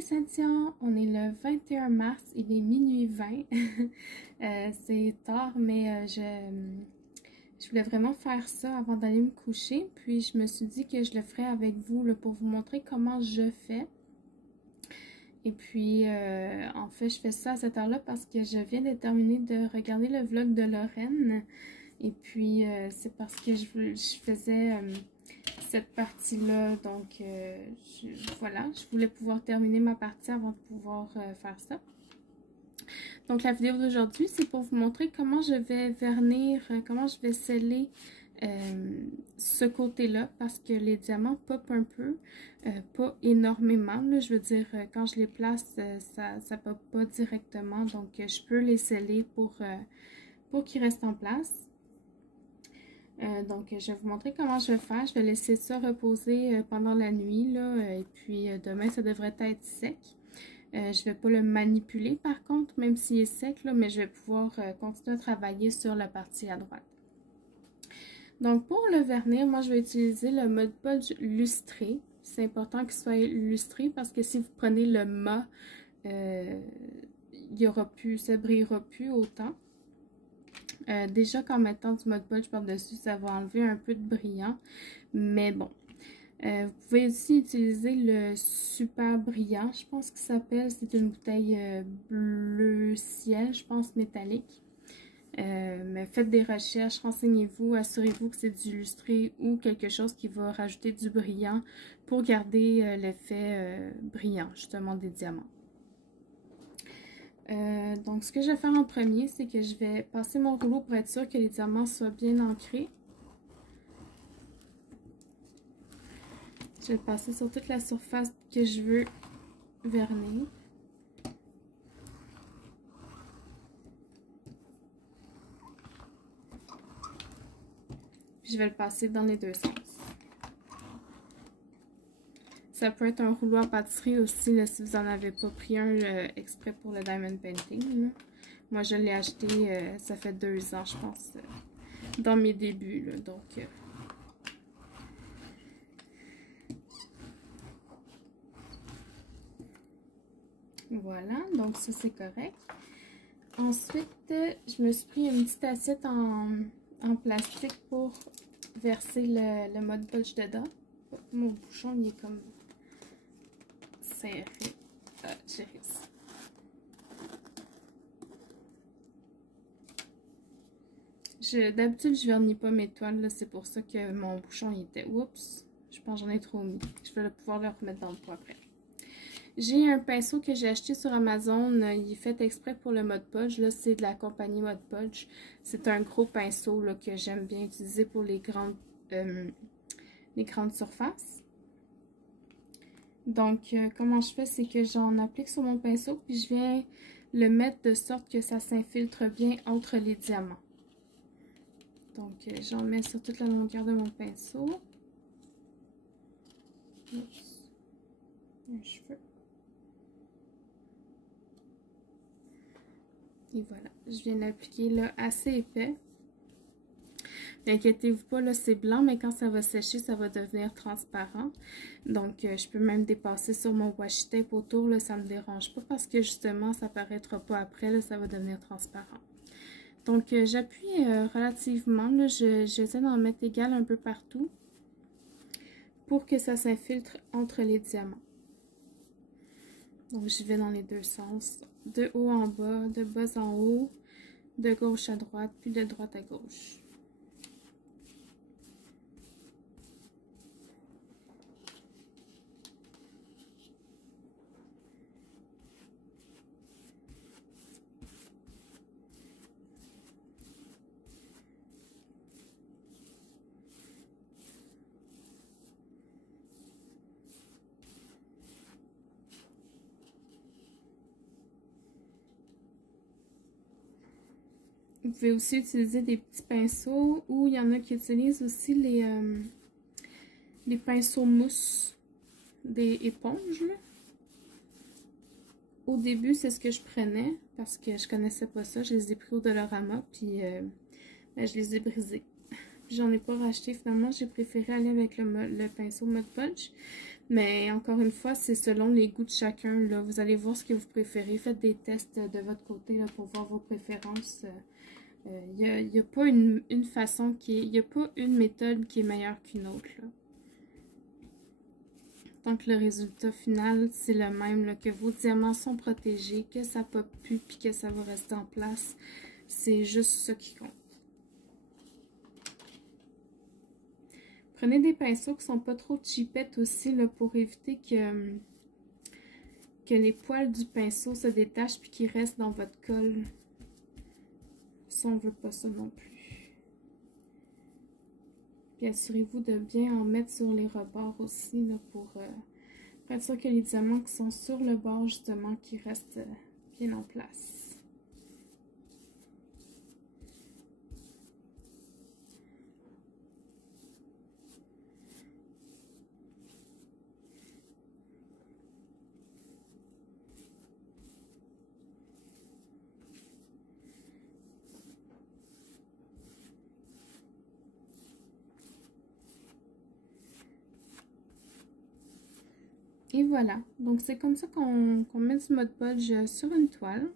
les Indiens, on est le 21 mars, il est minuit 20. C'est tard, mais je voulais vraiment faire ça avant d'aller me coucher. Puis je me suis dit que je le ferais avec vous là, pour vous montrer comment je fais. Et puis, en fait, je fais ça à cette heure-là parce que je viens de terminer de regarder le vlog de Lorraine. Et puis, c'est parce que je faisais cette partie-là. Donc, voilà, je voulais pouvoir terminer ma partie avant de pouvoir faire ça. Donc, la vidéo d'aujourd'hui, c'est pour vous montrer comment je vais vernir, comment je vais sceller ce côté-là, parce que les diamants popent un peu, pas énormément, là, je veux dire, quand je les place, ça pop pas directement, donc je peux les sceller pour qu'ils restent en place. Donc, je vais vous montrer comment je vais faire. Je vais laisser ça reposer pendant la nuit, là, et puis demain, ça devrait être sec. Je vais pas le manipuler par contre, même s'il est sec, là, mais je vais pouvoir continuer à travailler sur la partie à droite. Donc, pour le vernir, moi, je vais utiliser le Mod Podge lustré. C'est important qu'il soit lustré parce que si vous prenez le mat, il y aura plus, ça brillera plus autant. Déjà, qu'en mettant du Mod Podge par-dessus, ça va enlever un peu de brillant. Mais bon. Vous pouvez aussi utiliser le Super Brillant, je pense qu'il s'appelle. C'est une bouteille bleu ciel, je pense, métallique. Mais faites des recherches, renseignez-vous, assurez-vous que c'est du lustré ou quelque chose qui va rajouter du brillant pour garder l'effet brillant, justement, des diamants. Donc, ce que je vais faire en premier, c'est que je vais passer mon rouleau pour être sûr que les diamants soient bien ancrés. Je vais le passer sur toute la surface que je veux vernir. Puis je vais le passer dans les deux sens. Ça peut être un rouleau à pâtisserie aussi, là, si vous n'en avez pas pris un exprès pour le Diamond Painting. Là. Moi, je l'ai acheté, ça fait 2 ans, je pense, dans mes débuts. Là, donc, voilà, donc ça c'est correct. Ensuite, je me suis pris une petite assiette en plastique pour verser le Mod Podge dedans. Mon bouchon, il est comme serré. Ah, j'ai réussi. D'habitude, je vernis pas mes toiles, c'est pour ça que mon bouchon il était... Oups, je pense que j'en ai trop mis. Je vais pouvoir le remettre dans le pot après. J'ai un pinceau que j'ai acheté sur Amazon, il est fait exprès pour le Mod Podge, là c'est de la compagnie Mod Podge. C'est un gros pinceau là, que j'aime bien utiliser pour les grandes surfaces. Donc comment je fais, c'est que j'en applique sur mon pinceau, puis je viens le mettre de sorte que ça s'infiltre bien entre les diamants. Donc j'en mets sur toute la longueur de mon pinceau. Oups. Un cheveu. Et voilà, je viens l'appliquer là assez épais. N'inquiétez-vous pas, là c'est blanc, mais quand ça va sécher, ça va devenir transparent. Donc, je peux même dépasser sur mon washi tape autour, là, ça ne me dérange pas parce que justement, ça ne paraîtra pas après, là, ça va devenir transparent. Donc, j'appuie relativement, là, j'essaie d'en mettre égal un peu partout pour que ça s'infiltre entre les diamants. Donc, j'y vais dans les deux sens, de haut en bas, de bas en haut, de gauche à droite, puis de droite à gauche. Vous pouvez aussi utiliser des petits pinceaux ou il y en a qui utilisent aussi les pinceaux mousse des éponges. Là. Au début, c'est ce que je prenais parce que je connaissais pas ça. Je les ai pris au Dollarama puis ben, je les ai brisés puis j'en ai pas racheté. Finalement, j'ai préféré aller avec le pinceau Mod Podge. Mais encore une fois, c'est selon les goûts de chacun, là. Vous allez voir ce que vous préférez. Faites des tests de votre côté là, pour voir vos préférences. Il n'y a pas une façon il n'y a pas une méthode qui est meilleure qu'une autre, là. Tant que le résultat final, c'est le même, là, que vos diamants sont protégés, que ça ne pop plus, puis que ça va rester en place. C'est juste ça qui compte. Prenez des pinceaux qui ne sont pas trop cheapettes aussi, là, pour éviter que les poils du pinceau se détachent puis qu'ils restent dans votre colle. Ça, on ne veut pas ça non plus. Puis assurez-vous de bien en mettre sur les rebords aussi, là, pour être sûr que les diamants qui sont sur le bord, justement, qui restent bien en place. Et voilà, donc c'est comme ça qu'on met du Mod Podge sur une toile.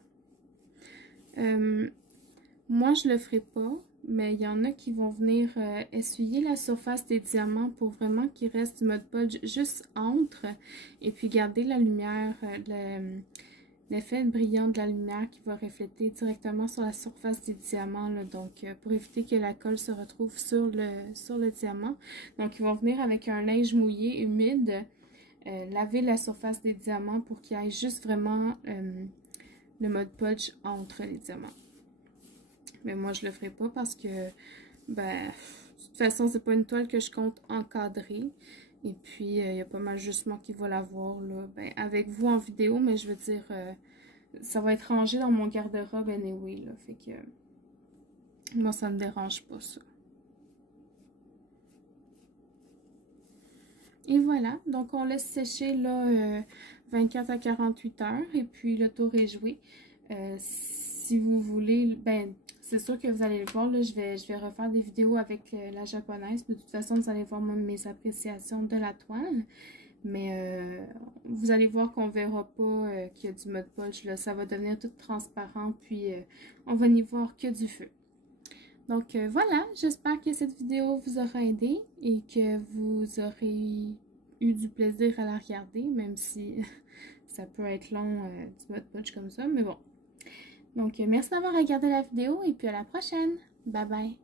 Moi, je le ferai pas, mais il y en a qui vont venir essuyer la surface des diamants pour vraiment qu'il reste du Mod Podge juste entre, et puis garder la lumière, l'effet brillant de la lumière qui va refléter directement sur la surface des diamants, là, donc pour éviter que la colle se retrouve sur le diamant. Donc, ils vont venir avec un linge mouillé, humide, laver la surface des diamants pour qu'il y ait juste vraiment le Mod Podge entre les diamants. Mais moi, je le ferai pas parce que, ben, de toute façon, c'est pas une toile que je compte encadrer. Et puis, il y a pas mal juste moi qui va la voir, là, ben, avec vous en vidéo, mais je veux dire, ça va être rangé dans mon garde-robe anyway, là, fait que moi, ça me dérange pas, ça. Et voilà, donc on laisse sécher là 24 à 48 heures et puis le tour est joué. Si vous voulez, ben c'est sûr que vous allez le voir, là, je vais refaire des vidéos avec la japonaise. De toute façon, vous allez voir même mes appréciations de la toile. Mais vous allez voir qu'on verra pas qu'il y a du Mod Podge, là. Ça va devenir tout transparent, puis on va n'y voir que du feu. Donc voilà, j'espère que cette vidéo vous aura aidé et que vous aurez eu du plaisir à la regarder, même si ça peut être long du Mod Podge comme ça, mais bon. Donc merci d'avoir regardé la vidéo et puis à la prochaine. Bye bye!